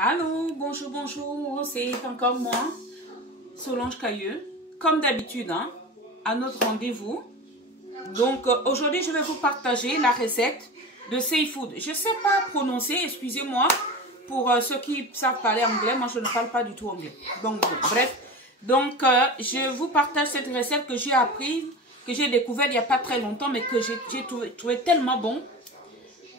Allô, bonjour, bonjour, c'est encore moi, Solange Cailleux, comme d'habitude, hein, à notre rendez-vous. Donc, aujourd'hui, je vais vous partager la recette de seafood. Je ne sais pas prononcer, excusez-moi, pour ceux qui savent parler anglais, moi je ne parle pas du tout anglais. Donc, bon, bref, donc je vous partage cette recette que j'ai apprise, que j'ai découverte il n'y a pas très longtemps, mais que j'ai trouvé tellement bon.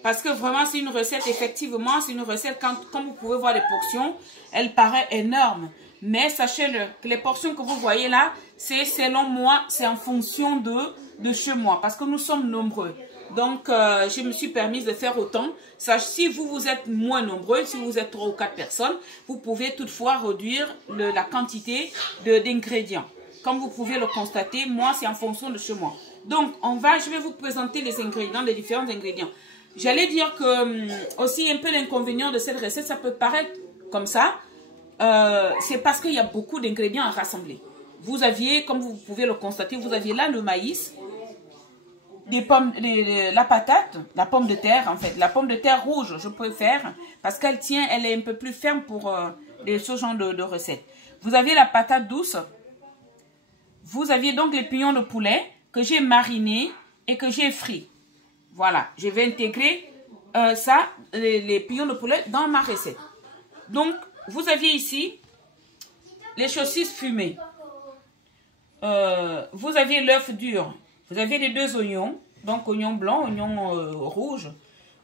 Parce que vraiment, c'est une recette, effectivement, c'est une recette, comme vous pouvez voir les portions, elle paraît énorme. Mais sachez-le, que les portions que vous voyez là, c'est selon moi, c'est en fonction de chez moi. Parce que nous sommes nombreux. Donc, je me suis permise de faire autant. Si vous êtes moins nombreux, si vous êtes 3 ou 4 personnes, vous pouvez toutefois réduire la quantité d'ingrédients. Comme vous pouvez le constater, moi, c'est en fonction de chez moi. Donc, je vais vous présenter les ingrédients, les différents ingrédients. J'allais dire que aussi un peu l'inconvénient de cette recette, ça peut paraître comme ça, c'est parce qu'il y a beaucoup d'ingrédients à rassembler. Vous aviez, comme vous pouvez le constater, vous aviez là le maïs, des pommes, la patate, la pomme de terre en fait, la pomme de terre rouge, je préfère, parce qu'elle tient, elle est un peu plus ferme pour ce genre de recette. Vous aviez la patate douce, vous aviez donc les pignons de poulet que j'ai marinés et que j'ai frits. Voilà, je vais intégrer les pignons de poulet dans ma recette. Donc, vous aviez ici les saucisses fumées. Vous aviez l'œuf dur. Vous aviez les 2 oignons, donc oignon blanc, oignon rouge.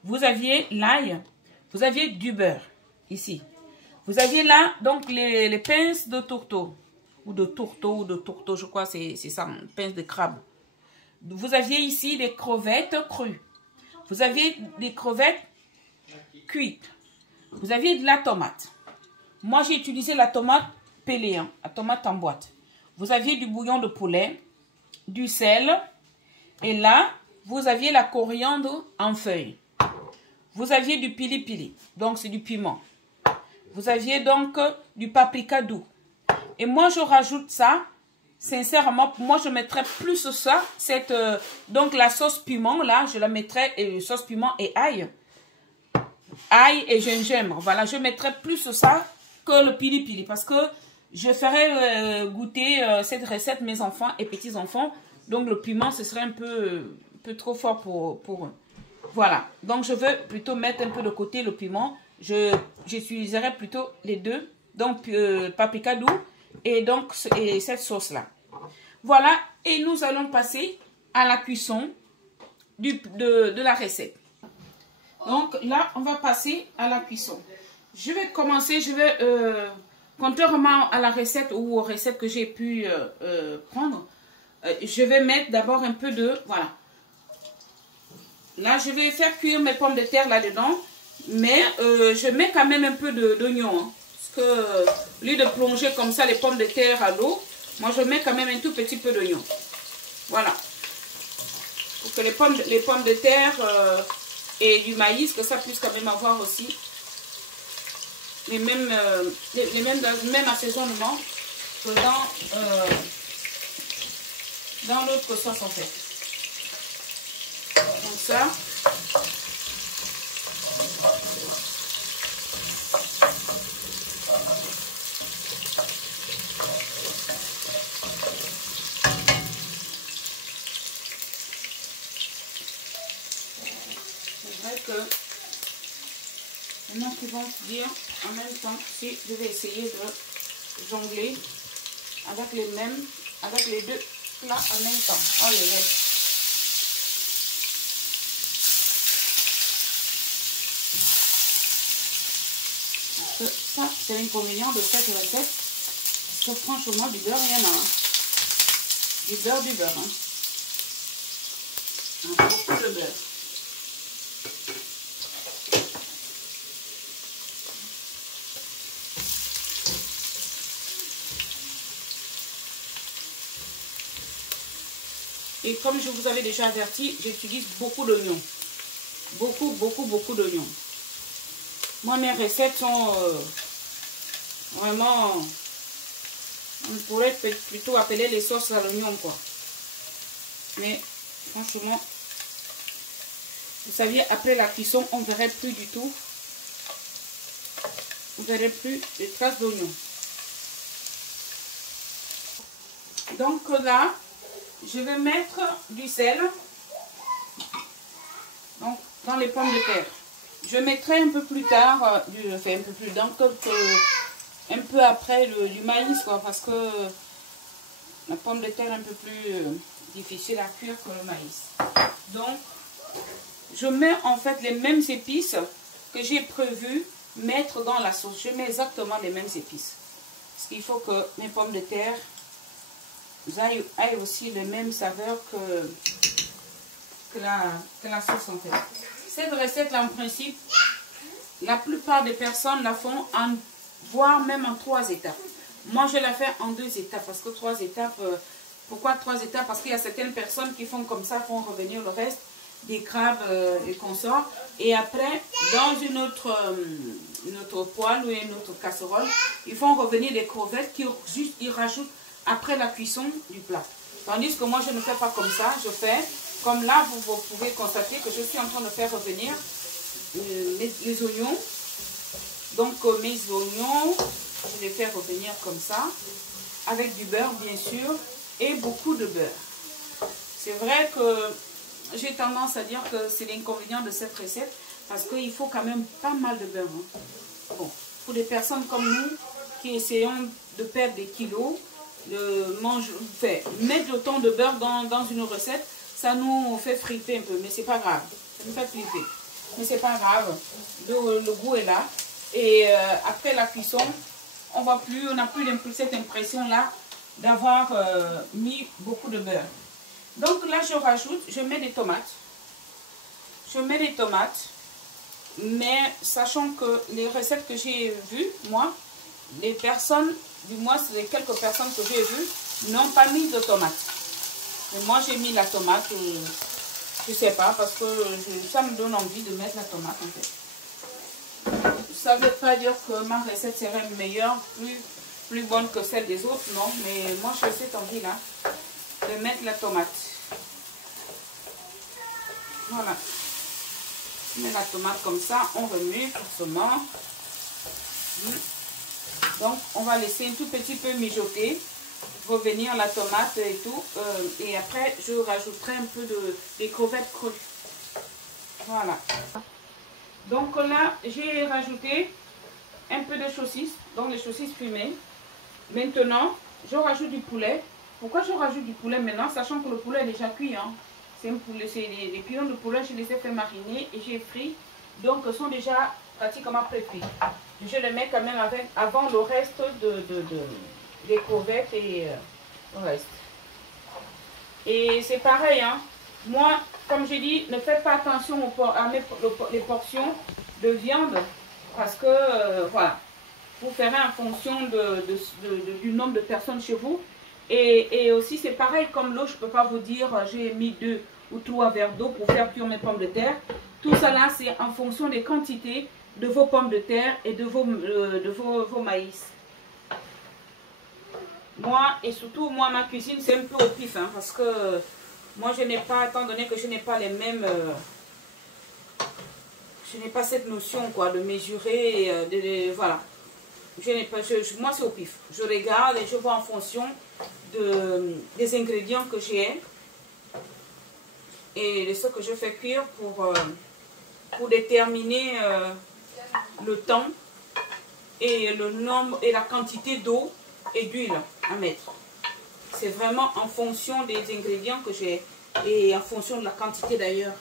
Vous aviez l'ail. Vous aviez du beurre, ici. Vous aviez là, donc, les pinces de tourteau. Ou de tourteau, je crois, c'est ça, pinces de crabe. Vous aviez ici des crevettes crues. Vous aviez des crevettes cuites. Vous aviez de la tomate. Moi, j'ai utilisé la tomate pelée, hein, la tomate en boîte. Vous aviez du bouillon de poulet, du sel. Et là, vous aviez la coriandre en feuilles. Vous aviez du pili-pili, donc c'est du piment. Vous aviez donc du paprika doux. Et moi, je rajoute ça. Sincèrement, moi, je mettrais plus ça. Donc, la sauce piment, là, je la mettrais, sauce piment et ail. Ail et gingembre. Voilà, je mettrais plus ça que le pili-pili. Parce que je ferais goûter cette recette mes enfants et petits-enfants. Donc, le piment, ce serait un peu trop fort pour eux. Voilà. Donc, je veux plutôt mettre un peu de côté le piment. J'utiliserai plutôt les deux. Donc, paprika doux et donc cette sauce-là. Voilà, et nous allons passer à la cuisson de la recette. Donc là, on va passer à la cuisson. Je vais commencer, contrairement à la recette ou aux recettes que j'ai pu prendre, je vais mettre d'abord un peu de, voilà. Là, je vais faire cuire mes pommes de terre là-dedans, mais je mets quand même un peu d'oignon, hein, parce que au lieu de plonger comme ça les pommes de terre à l'eau, moi, je mets quand même un tout petit peu d'oignon. Voilà. Pour que les pommes de terre et du maïs, que ça puisse quand même avoir aussi les mêmes assaisonnements que dans l'autre sauce en fait. Donc ça. Que il y en a qui vont se dire en même temps si je vais essayer de jongler avec les deux plats en même temps. Oh, ça, c'est l'inconvénient de cette recette. Parce que franchement, du beurre, il y en a. Hein. Du beurre. Hein. Beaucoup de beurre. Et comme je vous avais déjà averti, j'utilise beaucoup d'oignons. Beaucoup d'oignons. Moi, mes recettes sont vraiment, on pourrait plutôt appeler les sauces à l'oignon, quoi. Mais franchement, vous saviez, après la cuisson, on ne verrait plus du tout vous verrez plus de traces d'oignon. Donc là, je vais mettre du sel donc, dans les pommes de terre. Je mettrai un peu plus tard, un peu après du maïs, quoi, parce que la pomme de terre est un peu plus difficile à cuire que le maïs. Donc, je mets en fait les mêmes épices que j'ai prévu mettre dans la sauce. Je mets exactement les mêmes épices. Parce qu'il faut que mes pommes de terre aient aussi les mêmes saveurs que la sauce en fait. Cette recette-là, en principe, la plupart des personnes la font voire même en 3 étapes. Moi, je la fais en 2 étapes. Parce que 3 étapes, pourquoi 3 étapes? Parce qu'il y a certaines personnes qui font comme ça, font revenir le reste des crabes et consorts. Et après, dans une autre poêle ou une autre casserole, ils font revenir des crevettes qu'ils rajoutent après la cuisson du plat. Tandis que moi, je ne fais pas comme ça. Je fais comme là, vous pouvez constater que je suis en train de faire revenir les oignons. Donc mes oignons, je les fais revenir comme ça, avec du beurre bien sûr, et beaucoup de beurre. C'est vrai que j'ai tendance à dire que c'est l'inconvénient de cette recette, parce qu'il faut quand même pas mal de beurre. Hein. Bon, pour des personnes comme nous, qui essayons de perdre des kilos, mettre autant de beurre dans une recette, ça nous fait friter un peu, mais c'est pas grave. Ça nous fait flipper. Mais c'est pas grave. Le goût est là. Et après la cuisson, on n'a plus cette impression-là d'avoir mis beaucoup de beurre. Donc là, je mets des tomates. Je mets des tomates. Mais sachant que les recettes que j'ai vues, moi, les personnes, du moins les quelques personnes que j'ai vues, n'ont pas mis de tomates. Et moi, j'ai mis la tomate, je sais pas, parce que ça me donne envie de mettre la tomate en fait. Ça ne veut pas dire que ma recette serait meilleure, plus bonne que celle des autres, non. Mais moi, j'ai cette envie-là de mettre la tomate. Voilà. Je mets la tomate comme ça, on remue forcément. Donc, on va laisser un tout petit peu mijoter, revenir la tomate et tout. Et après, je rajouterai un peu des crevettes crues. Voilà. Donc là, j'ai rajouté un peu de saucisses, donc les saucisses fumées. Maintenant, je rajoute du poulet. Pourquoi je rajoute du poulet maintenant, sachant que le poulet est déjà cuit, hein? C'est un poulet, c'est les pilons de poulet, je les ai fait mariner et j'ai frit. Donc, ils sont déjà pratiquement pré-frits. Je les mets quand même avant le reste des crevettes et le reste. Et c'est pareil, hein. Moi, comme j'ai dit, ne faites pas attention à les portions de viande parce que, voilà, vous ferez en fonction du nombre de personnes chez vous. Et aussi, c'est pareil, comme l'eau, je ne peux pas vous dire, j'ai mis 2 ou 3 verres d'eau pour faire cuire mes pommes de terre. Tout ça là, c'est en fonction des quantités de vos pommes de terre et de vos maïs. Moi, et surtout, moi, ma cuisine, c'est un peu au pif, hein, parce que moi, je n'ai pas, étant donné que je n'ai pas les mêmes... je n'ai pas cette notion, quoi, de mesurer, voilà. Moi, c'est au pif. Je regarde et je vois en fonction des ingrédients que j'ai et de ce que je fais cuire pour déterminer le temps et le nombre et la quantité d'eau et d'huile à mettre. C'est vraiment en fonction des ingrédients que j'ai et en fonction de la quantité d'ailleurs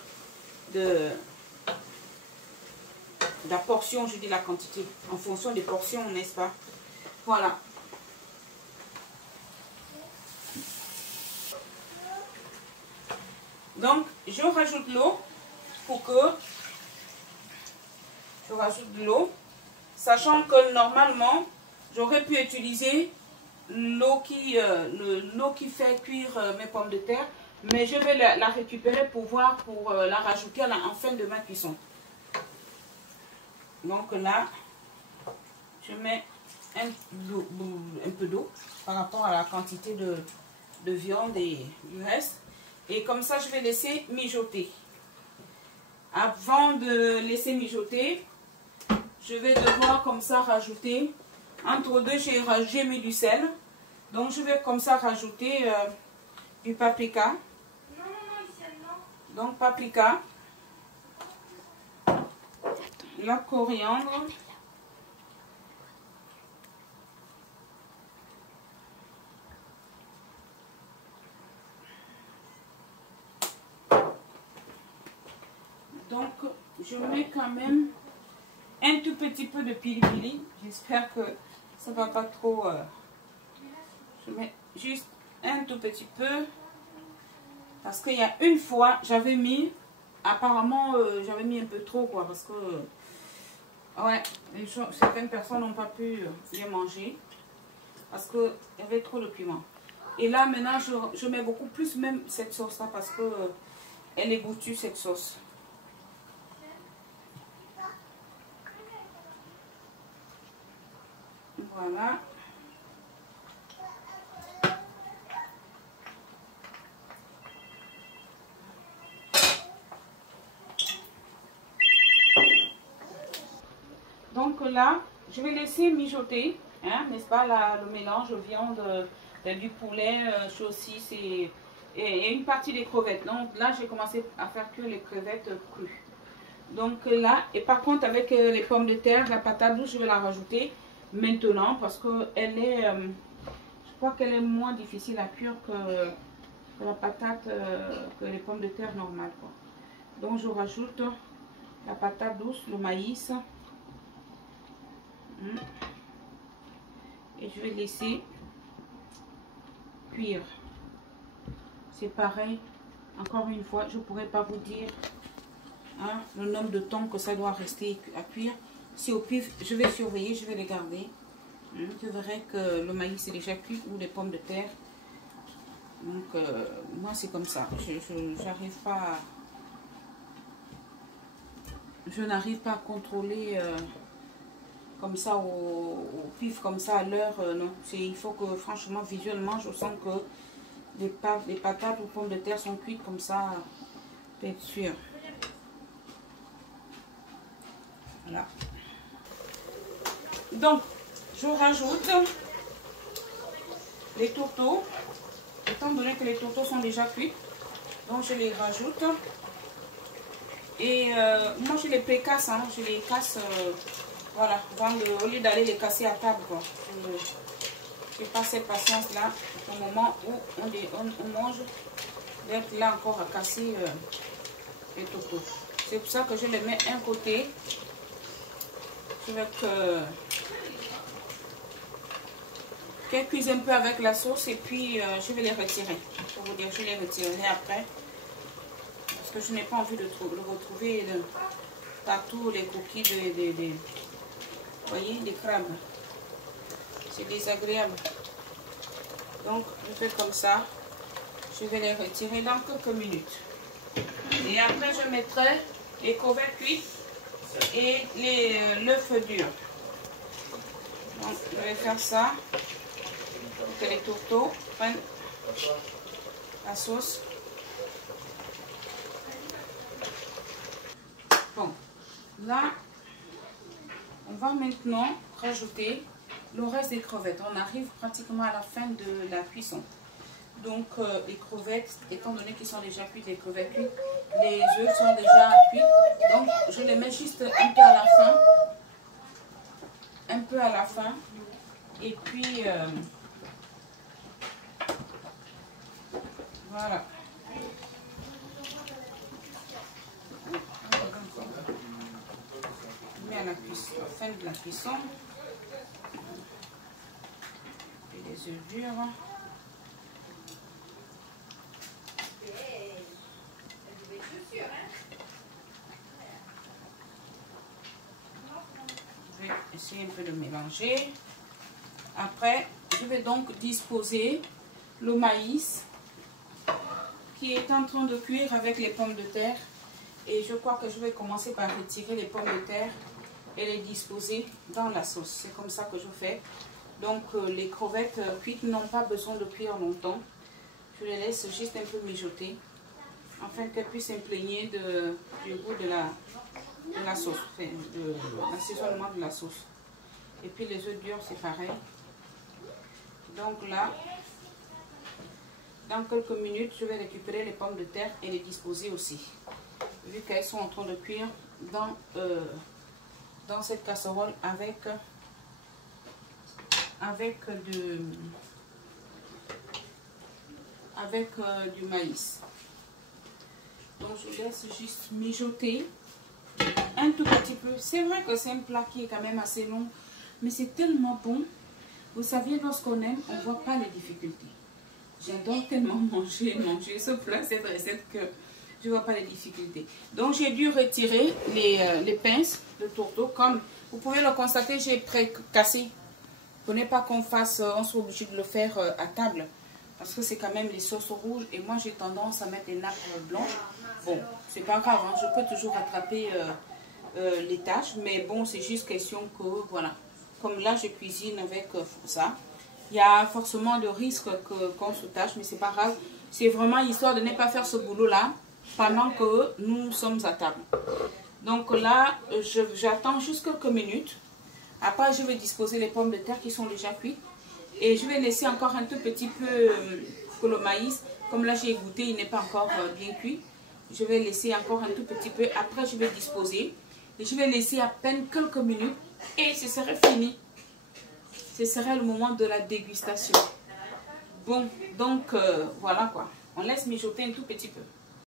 de la portion, je dis la quantité, en fonction des portions, n'est-ce pas? Voilà. Donc, je rajoute l'eau je rajoute de l'eau, sachant que normalement, j'aurais pu utiliser l'eau qui fait cuire mes pommes de terre, mais je vais la récupérer pour la rajouter en fin de ma cuisson. Donc là, je mets un peu d'eau par rapport à la quantité de viande et du reste. Et comme ça, je vais laisser mijoter. Avant de laisser mijoter, je vais devoir comme ça rajouter, entre deux j'ai mis du sel, donc je vais comme ça rajouter du paprika. Donc paprika, la coriandre, donc je mets quand même un tout petit peu de pili-pili. J'espère que ça va pas trop. Je mets juste un tout petit peu. Parce qu'il y a une fois, j'avais mis. Apparemment, j'avais mis un peu trop, quoi. Parce que. Ouais, certaines personnes n'ont pas pu bien manger. Parce qu'il y avait trop de piment. Et là, maintenant, je mets beaucoup plus même cette sauce-là. Parce que elle est goûtue, cette sauce. Voilà. Donc là, je vais laisser mijoter, hein, n'est-ce pas, le mélange viande, du poulet, saucisse et une partie des crevettes. Donc là, j'ai commencé à faire cuire les crevettes crues. Donc là, et par contre, avec les pommes de terre, la patate douce, je vais la rajouter maintenant parce que elle est, je crois qu'elle est moins difficile à cuire que la patate, que les pommes de terre normales, quoi. Donc je rajoute la patate douce, le maïs. Et je vais laisser cuire. C'est pareil, encore une fois, je ne pourrais pas vous dire hein, le nombre de temps que ça doit rester à cuire. Si au pif, je vais surveiller, je vais les garder. Je verrai que le maïs est déjà cuit ou les pommes de terre. Donc moi c'est comme ça. Je n'arrive pas à contrôler comme ça au pif, comme ça à l'heure. Non, il faut que franchement visuellement je sens que les patates ou pommes de terre sont cuites comme ça, pour être sûr. Voilà. Donc je rajoute les tourteaux. Étant donné que les tourteaux sont déjà cuits, donc je les rajoute. Et moi je les précasse, hein, je les casse, voilà, au lieu d'aller les casser à table, quoi. Je n'ai pas cette patience-là au moment où on mange, d'être là encore à casser les tourteaux. C'est pour ça que je les mets un côté. Je vais qu'elles cuisent un peu avec la sauce et puis je vais les retirer. Pour vous dire, je les retirerai après. Parce que je n'ai pas envie de retrouver partout les coquilles vous voyez, des crabes. C'est désagréable. Donc, je fais comme ça. Je vais les retirer dans quelques minutes. Et après, je mettrai les crevettes cuites et l'œuf dur. Donc, je vais faire ça. Pour que les tourteaux prennent la sauce. Bon, là, on va maintenant rajouter le reste des crevettes. On arrive pratiquement à la fin de la cuisson. Donc, les crevettes, étant donné qu'ils sont déjà cuites, les crevettes cuites, les œufs sont déjà cuits. Donc, je les mets juste un peu à la fin. Un peu à la fin. Et puis, voilà. Je mets à la fin de la cuisson. Et les œufs durs. Je vais essayer un peu de mélanger. Après, je vais donc disposer le maïs qui est en train de cuire avec les pommes de terre. Et je crois que je vais commencer par retirer les pommes de terre et les disposer dans la sauce. C'est comme ça que je fais. Donc les crevettes cuites n'ont pas besoin de cuire longtemps. Je les laisse juste un peu mijoter afin qu'elles puissent s'imprégner du goût de la sauce, l'assaisonnement de la sauce. Et puis les œufs durs, c'est pareil. Donc là, dans quelques minutes, je vais récupérer les pommes de terre et les disposer aussi. Vu qu'elles sont en train de cuire dans cette casserole avec du maïs. Donc je laisse juste mijoter un tout petit peu. C'est vrai que c'est un plat qui est quand même assez long, mais c'est tellement bon. Vous savez, lorsqu'on aime, on ne voit pas les difficultés. J'adore tellement manger ce plat, cette recette, que je ne vois pas les difficultés. Donc j'ai dû retirer les pinces de tourteau. Comme vous pouvez le constater, j'ai pré-cassé. Pour ne pas qu'on soit obligé de le faire à table. Parce que c'est quand même les sauces rouges. Et moi, j'ai tendance à mettre des nappes blanches. Bon, c'est pas grave, hein, je peux toujours rattraper les tâches. Mais bon, c'est juste question que, voilà. Comme là, je cuisine avec ça. Il y a forcément le risque qu'on se tâche, mais c'est pas grave. C'est vraiment histoire de ne pas faire ce boulot-là pendant que nous sommes à table. Donc là, j'attends juste quelques minutes. Après, je vais disposer les pommes de terre qui sont déjà cuites. Et je vais laisser encore un tout petit peu que le maïs. Comme là, j'ai goûté, il n'est pas encore bien cuit. Je vais laisser encore un tout petit peu. Après, je vais disposer. Et je vais laisser à peine quelques minutes. Et ce serait fini. Ce serait le moment de la dégustation. Bon, donc voilà quoi. On laisse mijoter un tout petit peu.